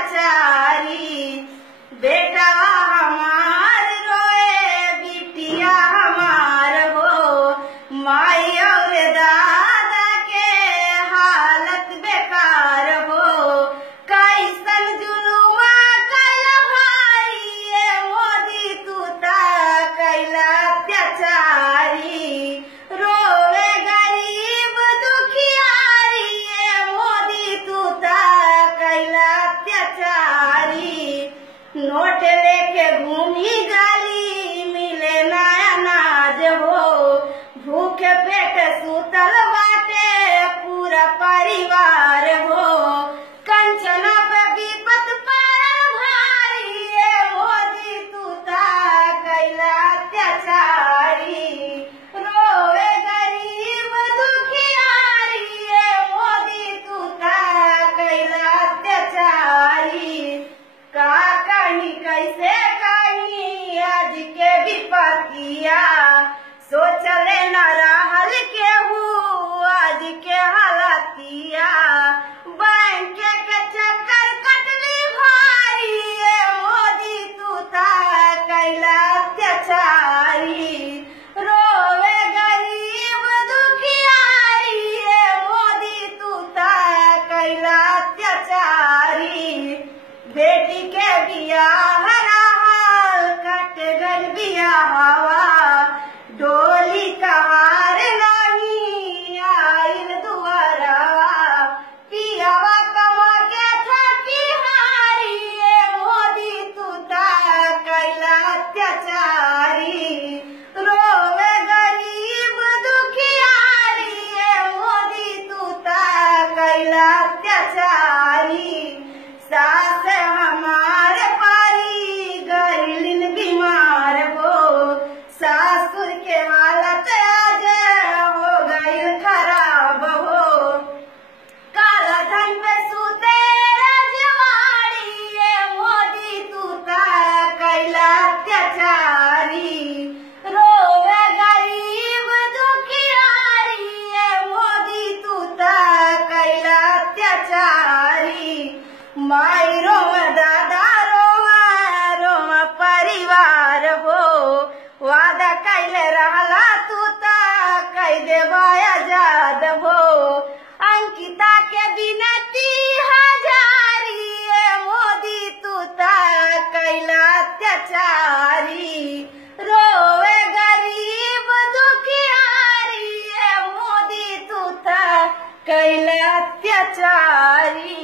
अत्याचारी। बेटा हमार रोए बिटिया हमार हो, माई और दादा के हालत बेकार हो। कैसन जुलुमा कैला भारी ये मोदी तू ता कैला अत्याचारी। रोवे गरीब दुखियारी ये मोदी तू ता कैला अत्याचारी। नोट लेके घूमी गाली मिले ना अनाज हो, भूखे पेट सुतल बाटे पूरा परिवार हो। कंचना पे विपत पड़ल भारी ये मोदी तू ता कैला अत्याचारी। रोवे गरीब दुखियारी ये मोदी तू ता कैला अत्याचारी। का कहीं कैसे कहीं आज के विपतिया, सोचले न रहल केहू आज के हालतिया। बैंक के चक्कर कटली भारी ये मोदी तू ता कैला अत्याचारी। रोवे गरीब दुखियारी ये मोदी तू ता कैला अत्याचारी। बेटी के बियाह रहल कट गइल बियाहवा, डोली कहार नहीं आइल दुआरवा। पियावा कमा के थकी हारी ये मोदी तू ता कैला अत्याचारी। रोवे गरीब दुखियारी ये मोदी तू ता कैला अत्याचारी। सास हमार पारी गरीलिन बीमार हो, सासुर के हालत आज हो गई खराब हो। काला धन पे सूते रजवाड़ी ये मोदी तू ता कैला अत्याचारी। रोवे गरीब दुखियारी ये मोदी तू ता कैला अत्याचारी। माई रोवा दादा रोवा रोवा परिवार हो, वादा कैले रहला तू ता कह देबा आजाद हो। अंकिता के बिनती हजारी ये मोदी तू ता कैला अत्याचारी। रोवे गरीब दुखियारी ये मोदी तू ता कैला अत्याचारी।